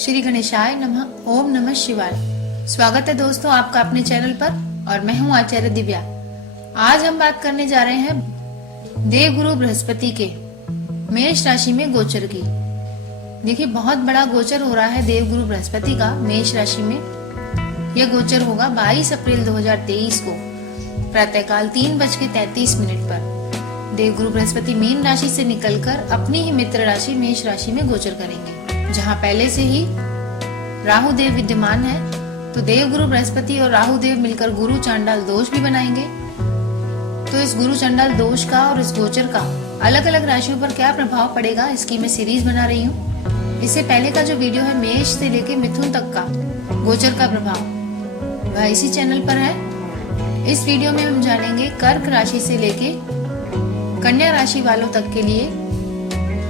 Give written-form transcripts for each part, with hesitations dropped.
श्री गणेशाय नमः। ओम नमः शिवाय। स्वागत है दोस्तों आपका अपने चैनल पर और मैं हूँ आचार्य दिव्या। आज हम बात करने जा रहे हैं देवगुरु बृहस्पति के मेष राशि में गोचर की। देखिए बहुत बड़ा गोचर हो रहा है देवगुरु बृहस्पति का मेष राशि में। यह गोचर होगा 22 अप्रैल 2023 को प्रातःकाल 3:33 पर। देवगुरु बृहस्पति मीन राशि से निकलकर अपनी ही मित्र राशि मेष राशि में गोचर करेंगे, जहां पहले से ही राहु देव विद्यमान है। तो देवगुरु बृहस्पति और राहु देव मिलकर गुरु चांडाल दोष भी बनाएंगे। तो इस गुरु चांडाल दोष का और इस गोचर का अलग अलग राशियों पर क्या प्रभाव पड़ेगा, इसकी मैं सीरीज बना रही हूँ। इससे पहले का जो वीडियो है मेष से लेके मिथुन तक का गोचर का प्रभाव, वह इसी चैनल पर है। इस वीडियो में हम जानेंगे कर्क राशि से लेके कन्या राशि वालों तक के लिए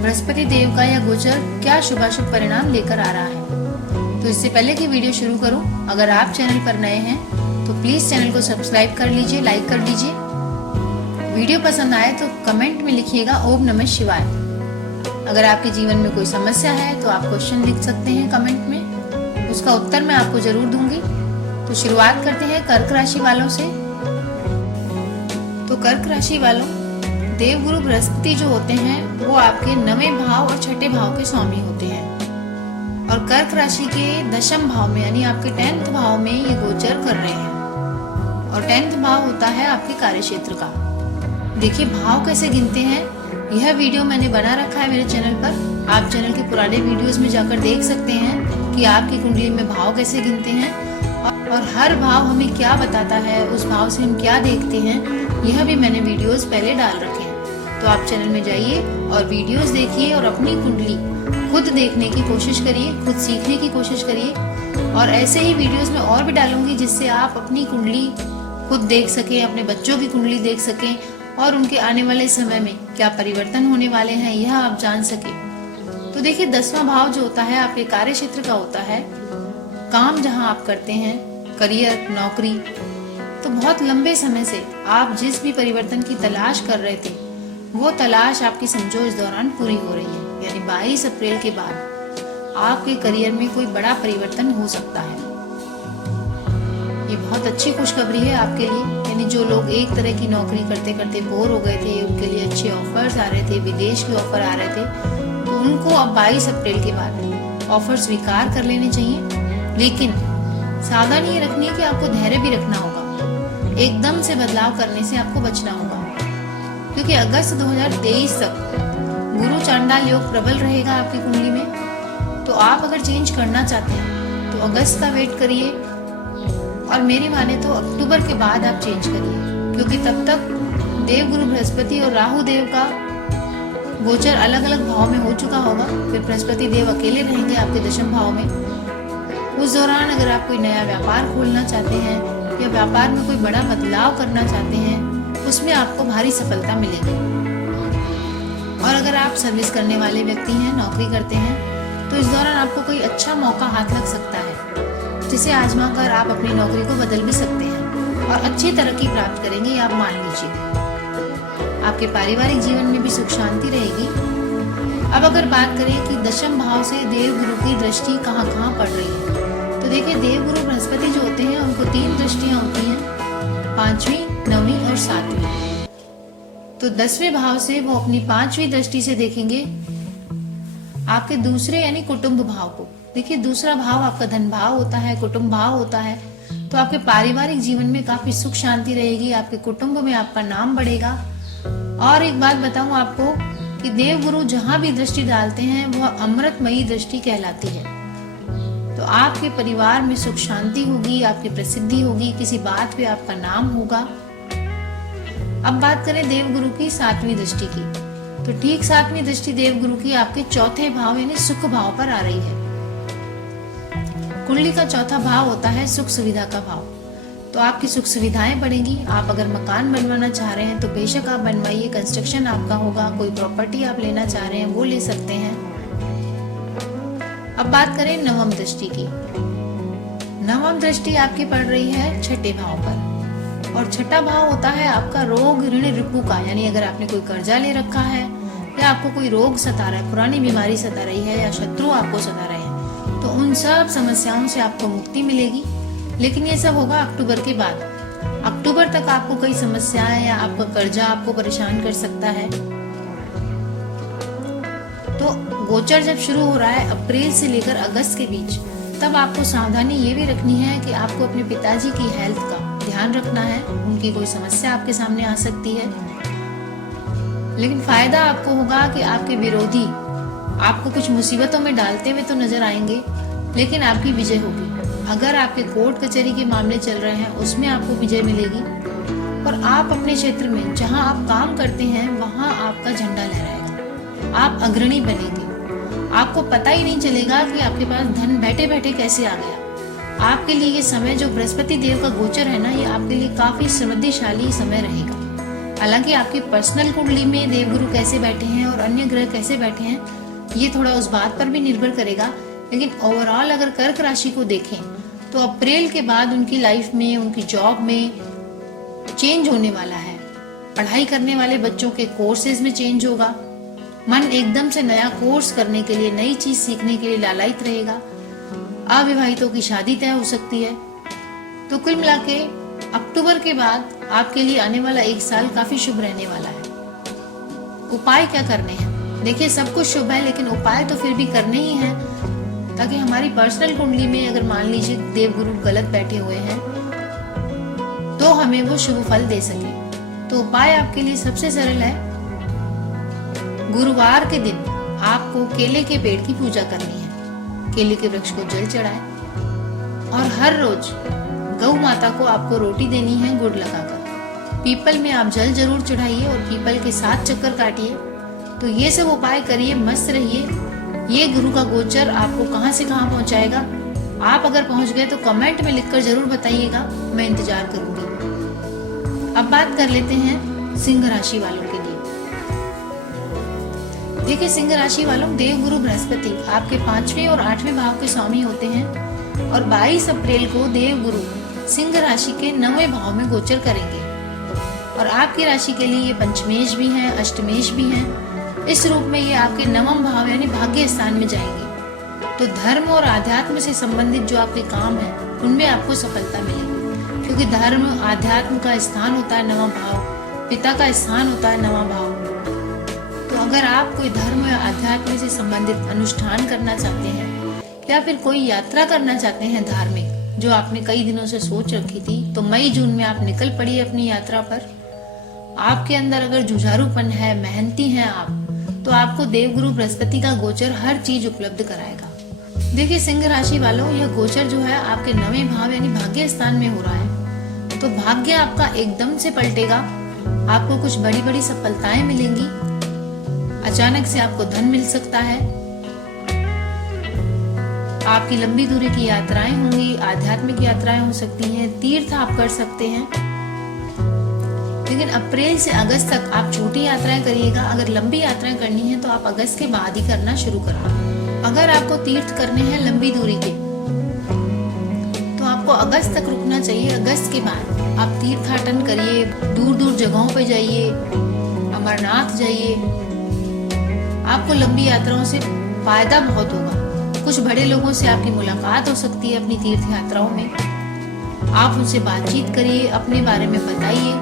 बृहस्पति देव का यह गोचर क्या शुभाशुभ परिणाम लेकर आ रहा है। तो इससे पहले कि वीडियो शुरू करूं, अगर आप चैनल पर नए हैं तो प्लीज चैनल को सब्सक्राइब कर लीजिए, लाइक कर दीजिए। वीडियो पसंद आए तो कमेंट में लिखिएगा ओम नमः शिवाय। अगर आपके जीवन में कोई समस्या है तो आप क्वेश्चन लिख सकते हैं कमेंट में, उसका उत्तर मैं आपको जरूर दूंगी। तो शुरुआत करते हैं कर्क राशि वालों से। तो कर्क राशि वालों, देवगुरु बृहस्पति जो होते हैं वो आपके 9वें भाव और 6ठे भाव के स्वामी होते हैं और कर्क राशि के 10th भाव में यानी आपके 10th भाव में ये गोचर कर रहे हैं। और 10th भाव होता है आपके कार्य क्षेत्र का। देखिए भाव कैसे गिनते हैं, यह वीडियो मैंने बना रखा है मेरे चैनल पर। आप चैनल के पुराने वीडियोस में जाकर देख सकते हैं कि आपकी कुंडली में भाव कैसे गिनते हैं और हर भाव हमें क्या बताता है, उस भाव से हम क्या देखते हैं, यह भी मैंने वीडियोस पहले डाल रखे हैं। तो आप चैनल में जाइए और वीडियोस देखिए और अपनी कुंडली खुद देखने की कोशिश करिए, खुद सीखने की कोशिश करिए। और ऐसे ही वीडियोस में और भी डालूंगी जिससे आप अपनी कुंडली खुद देख सकें, अपने बच्चों की कुंडली देख सकें और उनके आने वाले समय में क्या परिवर्तन होने वाले हैं यह आप जान सकें। तो देखिए 10वां भाव जो होता है आपके कार्य क्षेत्र का होता है, काम जहां आप करते हैं, करियर, नौकरी। तो बहुत लंबे समय से आप जिस भी परिवर्तन की तलाश कर रहे थे वो तलाश आपकी समझो इस दौरान पूरी हो रही है। यानी 22 अप्रैल के बाद आपके करियर में कोई बड़ा परिवर्तन हो सकता है। ये बहुत अच्छी खुशखबरी है आपके लिए। यानी जो लोग एक तरह की नौकरी करते करते बोर हो गए थे, उनके लिए अच्छे ऑफर्स आ रहे थे, विदेश के ऑफर आ रहे थे, तो उनको अब 22 अप्रैल के बाद ऑफर स्वीकार कर लेने चाहिए। लेकिन सावधानी ये रखनी है कि आपको धैर्य भी रखना होगा। एकदम से बदलाव करने से आपको बचना होगा, क्योंकि अगस्त 2023 तक गुरु चांडाल योग प्रबल रहेगा आपकी कुंडली में। तो आप अगर चेंज करना चाहते हैं तो अगस्त का वेट करिए और मेरी माने तो अक्टूबर के बाद आप चेंज करिए, क्योंकि तब तक देवगुरु बृहस्पति और राहु देव का गोचर अलग अलग भाव में हो चुका होगा। फिर बृहस्पति देव अकेले रहेंगे आपके 10th भाव में। उस दौरान अगर आप कोई नया व्यापार खोलना चाहते हैं या व्यापार में कोई बड़ा बदलाव करना चाहते हैं, उसमें आपको भारी सफलता मिलेगी। और अगर आप सर्विस करने वाले व्यक्ति हैं, नौकरी करते हैं, तो इस दौरान आपको कोई अच्छा मौका हाथ लग सकता है, जिसे आजमा कर आप अपनी नौकरी को बदल भी सकते हैं और अच्छी तरक्की प्राप्त करेंगे, आप मान लीजिए। आपके पारिवारिक जीवन में भी सुख शांति रहेगी। अब अगर बात करें कि 10th भाव से देवगुरु की दृष्टि कहाँ कहाँ पड़ रही है, तो देखिए देवगुरु बृहस्पति जो होते हैं उनको 3 दृष्टियां होती हैं, 5वीं, 9वीं और 7वीं। तो 10वें भाव से वो अपनी 5वीं दृष्टि से देखेंगे आपके दूसरे यानी कुटुंब भाव को। देखिए दूसरा भाव आपका धन भाव होता है, कुटुंब भाव होता है। तो आपके पारिवारिक जीवन में काफी सुख शांति रहेगी, आपके कुटुंब में आपका नाम बढ़ेगा। और एक बात बताऊं आपको कि देवगुरु जहां भी दृष्टि डालते हैं वह अमृतमयी दृष्टि कहलाती है। तो आपके परिवार में सुख शांति होगी, आपकी प्रसिद्धि होगी, किसी बात पे आपका नाम होगा। अब बात करें देवगुरु की 7वीं दृष्टि की, तो ठीक 7वीं दृष्टि देवगुरु की आपके 4थे भाव यानी सुख भाव पर आ रही है। कुंडली का 4था भाव होता है सुख सुविधा का भाव। तो आपकी सुख सुविधाएं बढ़ेंगी। आप अगर मकान बनवाना चाह रहे हैं तो बेशक आप बनवाइए, कंस्ट्रक्शन आपका होगा। कोई प्रॉपर्टी आप लेना चाह रहे हैं वो ले सकते हैं। अब बात करें 9वीं दृष्टि की। 9वीं दृष्टि आपकी पड़ रही है 6ठे भाव पर और 6ठा भाव होता है आपका रोग ऋण रिपु का। यानी अगर आपने कोई कर्जा ले रखा है या आपको कोई रोग सता रहा है, पुरानी बीमारी सता रही है या शत्रु आपको सता रहे हैं, तो उन सब समस्याओं से आपको मुक्ति मिलेगी। लेकिन ये सब होगा अक्टूबर के बाद। अक्टूबर तक आपको कई समस्याएं या आपका कर्जा आपको परेशान कर सकता है। तो गोचर जब शुरू हो रहा है अप्रैल से लेकर अगस्त के बीच, तब आपको सावधानी ये भी रखनी है कि आपको अपने पिताजी की हेल्थ का ध्यान रखना है। उनकी कोई समस्या आपके सामने आ सकती है, लेकिन फायदा आपको होगा कि आपके विरोधी आपको कुछ मुसीबतों में डालते हुए तो नजर आएंगे, लेकिन आपकी विजय होगी। अगर आपके कोर्ट कचहरी के मामले चल रहे हैं उसमें आपको विजय मिलेगी, और आप अपने क्षेत्र में जहां आप काम करते हैं वहां आपका झंडा लहराएगा, आप अग्रणी बनेंगे। आपको पता ही नहीं चलेगा कि आपके पास धन बैठे बैठे कैसे आ गया। आपके लिए ये समय जो बृहस्पति देव का गोचर है ना, ये आपके लिए काफी समृद्धिशाली समय रहेगा। हालांकि आपकी पर्सनल कुंडली में देवगुरु कैसे बैठे हैं और अन्य ग्रह कैसे बैठे हैं, ये थोड़ा उस बात पर भी निर्भर करेगा, लेकिन ओवरऑल अगर कर्क राशि को देखें तो अप्रैल के बाद उनकी लाइफ में, उनकी जॉब में चेंज होने वाला है। पढ़ाई करने वाले बच्चों के कोर्सेज में चेंज होगा। मन एकदम से नया कोर्स करने के लिए, नई चीज सीखने के लिए लालायित रहेगा। अविवाहितों की शादी तय हो सकती है। तो कुल मिला के अक्टूबर के बाद आपके लिए आने वाला एक साल काफी शुभ रहने वाला है। उपाय क्या करने हैं? देखिए, सब कुछ शुभ है, लेकिन उपाय तो फिर भी करने ही हैं, ताकि हमारी पर्सनल कुंडली में अगर मान लीजिए देवगुरु गलत बैठे हुए हैं तो हमें वो शुभ फल दे सके। तो उपाय आपके लिए सबसे सरल है, गुरुवार के दिन आपको केले के पेड़ की पूजा करनी है। केले के वृक्ष को जल चढ़ाएं, और हर रोज गौ माता को आपको रोटी देनी है गुड़ लगाकर। पीपल में आप जल जरूर चढ़ाइए और पीपल के 7 चक्कर काटिए। तो ये सब उपाय करिए, मस्त रहिए। ये गुरु का गोचर आपको कहां से कहां पहुंचाएगा, आप अगर पहुंच गए तो कमेंट में लिखकर जरूर बताइएगा, मैं इंतजार करूंगी। अब बात कर लेते हैं सिंह राशि वालों के लिए। देखिए, सिंह राशि वालों, देवगुरु बृहस्पति आपके 5वें और 8वें भाव के स्वामी होते हैं, और 22 अप्रैल को देवगुरु सिंह राशि के 9वें भाव में गोचर करेंगे। और आपकी राशि के लिए ये पंचमेश भी हैं, अष्टमेश भी हैं। इस रूप में ये आपके 9वां भाव यानी भाग्य स्थान में जाएंगे। तो धर्म और आध्यात्म से संबंधित जो आपके काम है उनमें आपको सफलता मिलेगी, क्योंकि धर्म आध्यात्म का स्थान होता है 9वां भाव, पिता का स्थान होता है 9वां भाव। तो अगर आप कोई धर्म या आध्यात्म से संबंधित अनुष्ठान करना चाहते हैं, या फिर कोई यात्रा करना चाहते हैं धार्मिक, जो आपने कई दिनों से सोच रखी थी, तो मई जून में आप निकल पड़िए अपनी यात्रा पर। आपके अंदर अगर जुझारूपन है, मेहनती हैं आप, तो आपको देवगुरु बृहस्पति का गोचर हर चीज उपलब्ध कराएगा। देखिए, सिंह राशि वालों, यह गोचर जो है आपके 9वें भाव यानी भाग्य स्थान में हो रहा है। तो भाग्य आपका एकदम से पलटेगा, आपको कुछ बड़ी बड़ी सफलताएं मिलेंगी, अचानक से आपको धन मिल सकता है, आपकी लंबी दूरी की यात्राएं होंगी, आध्यात्मिक यात्राएं हो सकती हैं, तीर्थ आप कर सकते हैं। लेकिन अप्रैल से अगस्त तक आप छोटी यात्राएं करिएगा। अगर लंबी यात्राएं करनी है तो आप अगस्त के बाद ही करना शुरू करना। अगर आपको तीर्थ करने हैं लंबी दूरी के, तो आपको अगस्त तक रुकना चाहिए। अगस्त के बाद आप तीर्थाटन करिए, दूर दूर जगहों पे जाइए, अमरनाथ जाइए। आपको लंबी यात्राओं से फायदा बहुत होगा। कुछ बड़े लोगों से आपकी मुलाकात हो सकती है अपनी तीर्थ यात्राओं में। आप उनसे बातचीत करिए, अपने बारे में बताइए,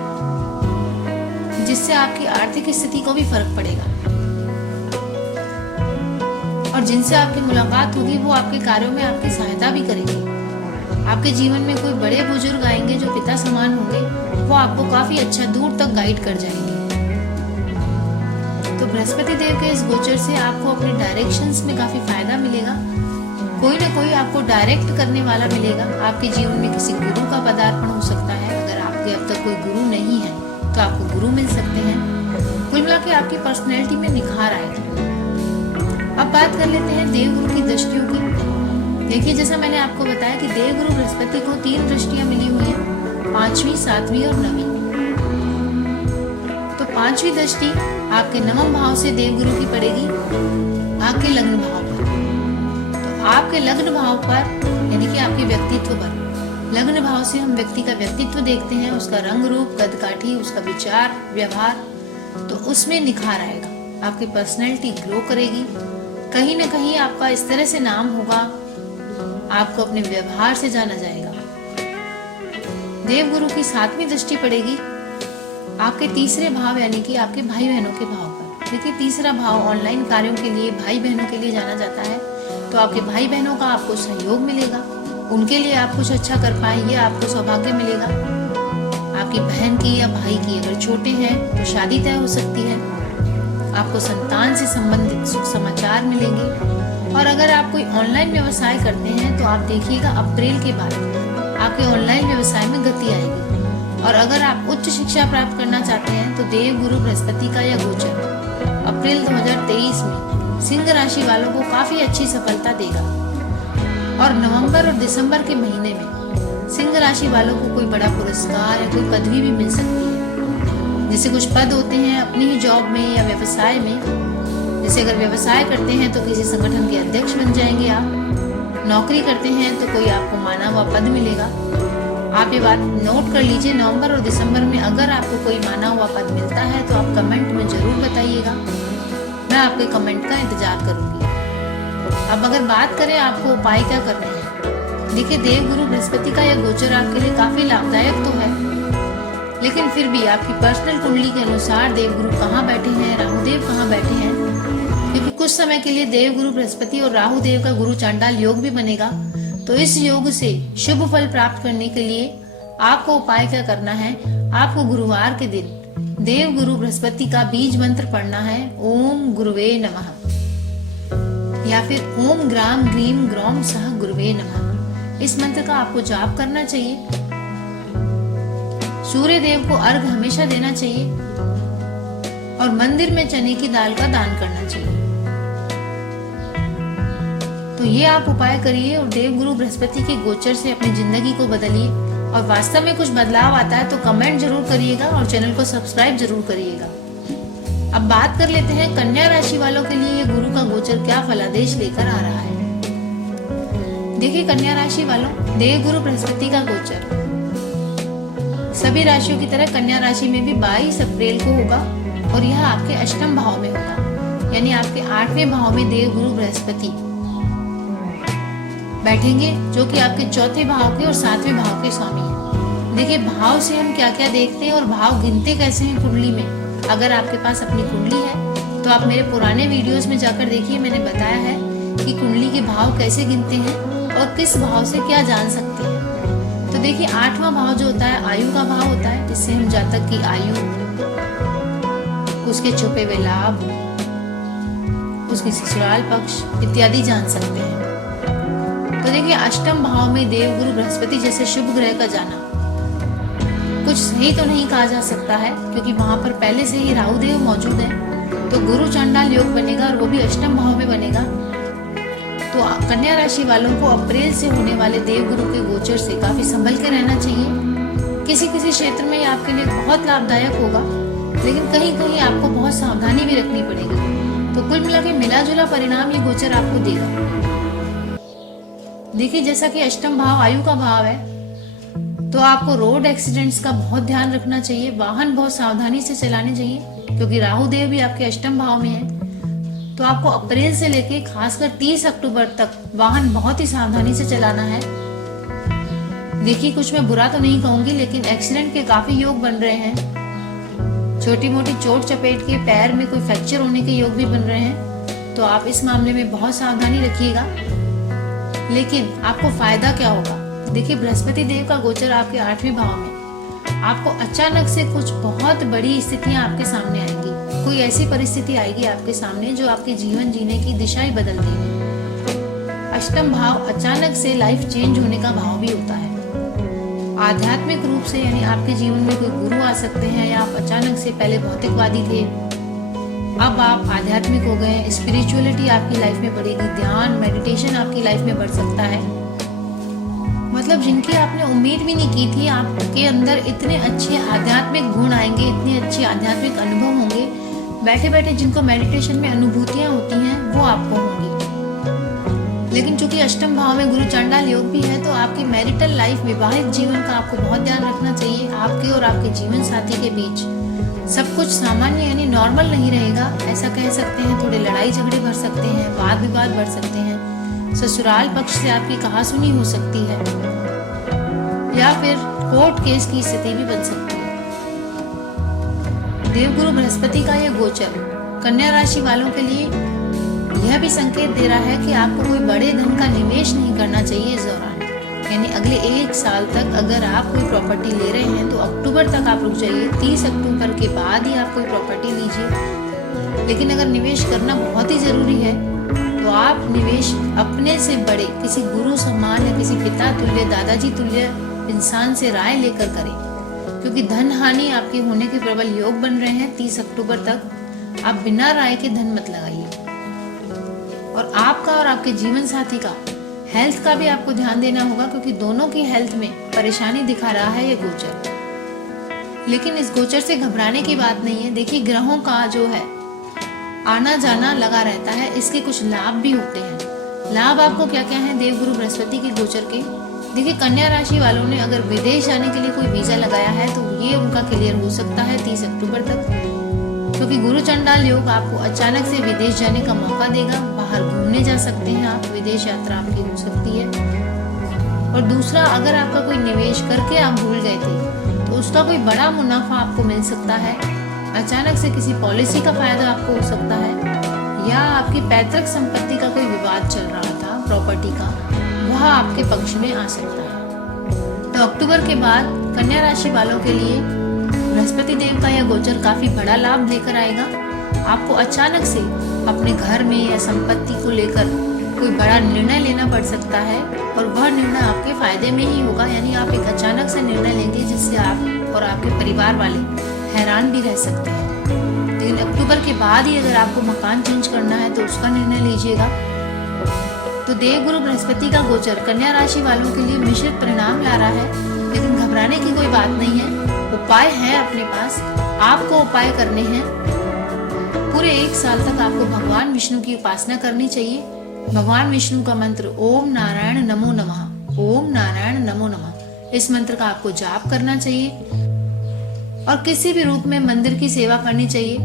जिससे आपकी आर्थिक स्थिति को भी फर्क पड़ेगा। और जिनसे आपकी मुलाकात होगी वो आपके कार्यों में आपकी सहायता भी करेंगे। आपके जीवन में कोई बड़े बुजुर्ग आएंगे जो पिता समान होंगे, वो आपको काफी अच्छा दूर तक गाइड कर जाएंगे। तो बृहस्पति देव के इस गोचर से आपको अपने डायरेक्शंस में काफी फायदा मिलेगा। कोई ना कोई आपको डायरेक्ट करने वाला मिलेगा। आपके जीवन में किसी गुरु का पदार्पण हो सकता है। अगर आपके अब तक कोई गुरु नहीं है तो आपको गुरु मिल सकते हैं। कुल मिला के आपकी पर्सनैलिटी में निखार आएगा। अब बात कर लेते हैं देवगुरु की दृष्टियों की। देखिए, जैसा मैंने आपको बताया कि देवगुरु बृहस्पति को 3 दृष्टियां मिली हुई हैं, 5वीं, 7वीं और 9वीं। तो 5वीं दृष्टि आपके 9वें भाव से देवगुरु की पड़ेगी आपके लग्न भाव पर। तो आपके लग्न भाव पर यानी कि आपके व्यक्तित्व पर, लग्न भाव से हम व्यक्ति का व्यक्तित्व देखते हैं, उसका रंग रूप, कद काठी, उसका विचार, व्यवहार, तो उसमें निखार आएगा। आपकी पर्सनैलिटी ग्रो करेगी। कहीं ना कहीं आपका इस तरह से नाम होगा आपको अपने व्यवहार से जाना जाएगा। देवगुरु की 7वीं दृष्टि पड़ेगी आपके तीसरे भाव यानी कि आपके भाई बहनों के भाव पर। देखिए, तीसरा भाव ऑनलाइन कार्यों के लिए, भाई बहनों के लिए जाना जाता है। तो आपके भाई बहनों का आपको सहयोग मिलेगा, उनके लिए आप कुछ अच्छा कर पाए, ये आपको सौभाग्य मिलेगा। आपकी बहन की या भाई की अगर छोटे हैं तो शादी तय हो सकती है। आपको संतान से संबंधित सुख समाचार मिलेंगे। और अगर आप कोई ऑनलाइन व्यवसाय करते हैं तो आप देखिएगा अप्रैल के बाद आपके ऑनलाइन व्यवसाय में गति आएगी। और अगर आप उच्च शिक्षा प्राप्त करना चाहते हैं तो देवगुरु बृहस्पति का यह गोचर अप्रैल 2023 में सिंह राशि वालों को काफी अच्छी सफलता देगा। और नवंबर और दिसंबर के महीने में सिंह राशि वालों को कोई बड़ा पुरस्कार या कोई पदवी भी मिल सकती है। जैसे कुछ पद होते हैं अपनी ही जॉब में या व्यवसाय में। जैसे अगर व्यवसाय करते हैं तो किसी संगठन के अध्यक्ष बन जाएंगे आप। नौकरी करते हैं तो कोई आपको माना हुआ पद मिलेगा। आप ये बात नोट कर लीजिए, नवंबर और दिसंबर में अगर आपको कोई माना हुआ पद मिलता है तो आप कमेंट में जरूर बताइएगा। मैं आपके कमेंट का इंतजार करूंगी। अब अगर बात करें आपको उपाय क्या करने हैं, देखिए देवगुरु बृहस्पति का यह गोचर आपके लिए काफी लाभदायक तो है, लेकिन फिर भी आपकी पर्सनल कुंडली के अनुसार देवगुरु कहाँ बैठे हैं, राहुदेव कहाँ बैठे हैं, क्योंकि कुछ समय के लिए देवगुरु बृहस्पति और राहुदेव का गुरु चांडाल योग भी बनेगा। तो इस योग से शुभ फल प्राप्त करने के लिए आपको उपाय क्या करना है, आपको गुरुवार के दिन देवगुरु बृहस्पति का बीज मंत्र पढ़ना है, ओम गुरुवे नमः, या फिर ओम ग्राम ग्रीम ग्रौम सह गुरुवे नमः। इस मंत्र का आपको जाप करना चाहिए। सूर्य देव को अर्घ हमेशा देना चाहिए और मंदिर में चने की दाल का दान करना चाहिए। तो ये आप उपाय करिए और देवगुरु बृहस्पति के गोचर से अपनी जिंदगी को बदलिए। और वास्तव में कुछ बदलाव आता है तो कमेंट जरूर करिएगा और चैनल को सब्सक्राइब जरूर करिएगा। अब बात कर लेते हैं कन्या राशि वालों के लिए ये गुरु का गोचर क्या फलादेश लेकर आ रहा है। देखिए कन्या राशि वालों, देवगुरु बृहस्पति का गोचर सभी राशियों की तरह कन्या राशि में भी 22 अप्रैल को होगा और यह आपके अष्टम भाव में होगा, यानी आपके 8वें भाव में देवगुरु बृहस्पति बैठेंगे, जो कि आपके चौथे भाव के और 7वें भाव के स्वामी हैं। देखिए भाव से हम क्या क्या देखते हैं और भाव गिनते कैसे हैं कुंडली में। अगर आपके पास अपनी कुंडली है तो आप मेरे पुराने वीडियोस में जाकर देखिए, मैंने बताया है कि कुंडली के भाव कैसे गिनते हैं और किस भाव से क्या जान सकते हैं। तो देखिए 8वां भाव जो होता है आयु का भाव होता है, जिससे हम जातक की आयु, उसके छुपे हुए लाभ, उसकी ससुराल पक्ष इत्यादि जान सकते हैं। तो देखिए अष्टम भाव में देवगुरु बृहस्पति जैसे शुभ ग्रह का जाना कुछ सही तो नहीं कहा जा सकता है, क्योंकि वहां पर पहले से ही राहुदेव मौजूद है। तो गुरु चांडाल योग बनेगा और वो भी अष्टम भाव में बनेगा। तो कन्या राशि वालों को अप्रैल से होने वाले देवगुरु के गोचर से काफी संभल के रहना चाहिए। किसी किसी क्षेत्र में आपके लिए बहुत लाभदायक होगा, लेकिन कहीं कहीं आपको बहुत सावधानी भी रखनी पड़ेगी। तो कुल मिला के मिला जुला परिणाम ये गोचर आपको देगा। देखिए जैसा कि अष्टम भाव आयु का भाव है, तो आपको रोड एक्सीडेंट्स का बहुत ध्यान रखना चाहिए। वाहन बहुत सावधानी से चलाने चाहिए, क्योंकि राहुदेव भी आपके अष्टम भाव में है। तो आपको अप्रैल से लेके खासकर 30 अक्टूबर तक वाहन बहुत ही सावधानी से चलाना है। देखिए कुछ मैं बुरा तो नहीं कहूंगी, लेकिन एक्सीडेंट के काफी योग बन रहे हैं। छोटी मोटी चोट चपेट के पैर में कोई फ्रैक्चर होने के योग भी बन रहे हैं। तो आप इस मामले में बहुत सावधानी रखिएगा। लेकिन आपको फायदा क्या होगा, देखिए बृहस्पति देव का गोचर आपके 8वें भाव में, आपको अचानक से कुछ बहुत बड़ी स्थितियां आपके सामने आएंगी। कोई ऐसी परिस्थिति आएगी आपके सामने जो आपके जीवन जीने की दिशा ही बदल देगी। अष्टम भाव अचानक से लाइफ चेंज होने का भाव भी होता है। आध्यात्मिक रूप से यानी आपके जीवन में कोई गुरु आ सकते हैं, या आप अचानक से पहले भौतिकवादी थे, अब आप आध्यात्मिक हो गए। स्पिरिचुअलिटी आपकी लाइफ में बढ़ेगी, ध्यान मेडिटेशन आपकी लाइफ में बढ़ सकता है। मतलब जिनकी आपने उम्मीद भी नहीं की थी, आपके अंदर इतने अच्छे आध्यात्मिक गुण आएंगे, इतने अच्छे आध्यात्मिक अनुभव होंगे। बैठे बैठे जिनको मेडिटेशन में अनुभूतियां होती हैं वो आपको होंगी। लेकिन चूंकि अष्टम भाव में गुरु चांडाल योग भी है, तो आपकी मैरिटल लाइफ, विवाहित जीवन का आपको बहुत ध्यान रखना चाहिए। आपके और आपके जीवन साथी के बीच सब कुछ सामान्य यानी नॉर्मल नहीं रहेगा, ऐसा कह सकते हैं। थोड़े लड़ाई झगड़े बढ़ सकते हैं, वाद विवाद बढ़ सकते हैं। ससुराल पक्ष से आपकी कहासुनी हो सकती है या फिर कोर्ट केस की स्थिति भी बन सकती है। देवगुरु बृहस्पति का यह गोचर कन्या राशि वालों के लिए यह भी संकेत दे रहा है कि आपको कोई बड़े धन का निवेश नहीं करना चाहिए इस दौरान। यानी अगले 1 साल तक अगर आप कोई प्रॉपर्टी ले रहे हैं तो अक्टूबर तक आप रुक जाइए। 30 अक्टूबर के बाद ही आप कोई प्रॉपर्टी लीजिए। लेकिन अगर निवेश करना बहुत ही जरूरी है तो आप निवेश अपने से बड़े किसी गुरु समान या किसी पिता तुल्य, दादाजी तुल्य इंसान से राय लेकर करें, क्योंकि धन हानि आपके होने के प्रबल योग बन रहे हैं। 30 अक्टूबर तक आप बिना राय के धन मत लगाइए। और आपका और आपके जीवन साथी का हेल्थ का भी आपको ध्यान देना होगा, क्योंकि दोनों की हेल्थ में परेशानी दिखा रहा है ये गोचर। लेकिन इस गोचर से घबराने की बात नहीं है। देखिए, ग्रहों का जो है आना जाना लगा रहता है, इसके कुछ लाभ भी होते हैं। लाभ आपको क्या क्या है देवगुरु बृहस्पति के गोचर के? देखिए, कन्या राशि वालों ने अगर विदेश जाने के लिए कोई वीजा लगाया है तो ये उनका क्लियर हो सकता है 30 अक्टूबर तक, क्योंकि गुरु चंडाल योग आपको अचानक से विदेश जाने का मौका देगा। बाहर घूमने जा सकते हैं आप, विदेश यात्रा आपकी हो सकती है। और दूसरा, अगर आपका कोई निवेश करके आप भूल गए थे तो उसका कोई बड़ा मुनाफा आपको मिल सकता है। अचानक से किसी पॉलिसी का फायदा आपको हो सकता है, या आपकी पैतृक संपत्ति का कोई विवाद चल रहा था प्रॉपर्टी का, वह आपके पक्ष में आ सकता है। तो अक्टूबर के बाद कन्या राशि वालों के लिए बृहस्पति देव का यह गोचर काफी बड़ा लाभ लेकर आएगा। आपको अचानक से अपने घर में या संपत्ति को लेकर कोई बड़ा निर्णय लेना पड़ सकता है, और वह निर्णय आपके फायदे में ही होगा। यानी आप एक अचानक से निर्णय लेंगे जिससे आप और आपके परिवार वाले हैरान भी रह सकते हैं। लेकिन अक्टूबर के बाद ही अगर आपको मकान चेंज करना है तो उसका निर्णय लीजिएगा। तो देवगुरु बृहस्पति का गोचर कन्या राशि वालों के लिए मिश्रित परिणाम ला रहा है, लेकिन घबराने की कोई बात नहीं है। उपाय है अपने पास, आपको उपाय करने हैं। पूरे 1 साल तक आपको भगवान विष्णु की उपासना करनी चाहिए। भगवान विष्णु का मंत्र ओम नारायण नमो नमः, ओम नारायण नमो नमः, इस मंत्र का आपको जाप करना चाहिए। और किसी भी रूप में मंदिर की सेवा करनी चाहिए।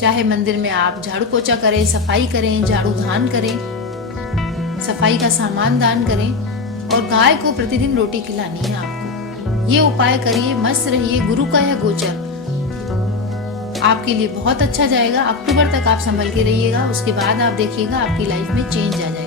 चाहे मंदिर में आप झाड़ू पोछा करें, सफाई करें, झाड़ू दान करें, सफाई का सामान दान करें, और गाय को प्रतिदिन रोटी खिलानी है आपको। ये उपाय करिए, मस्त रहिए। गुरु का यह गोचर आपके लिए बहुत अच्छा जाएगा। अक्टूबर तक आप संभल के रहिएगा, उसके बाद आप देखिएगा आपकी लाइफ में चेंज आ जाएगा।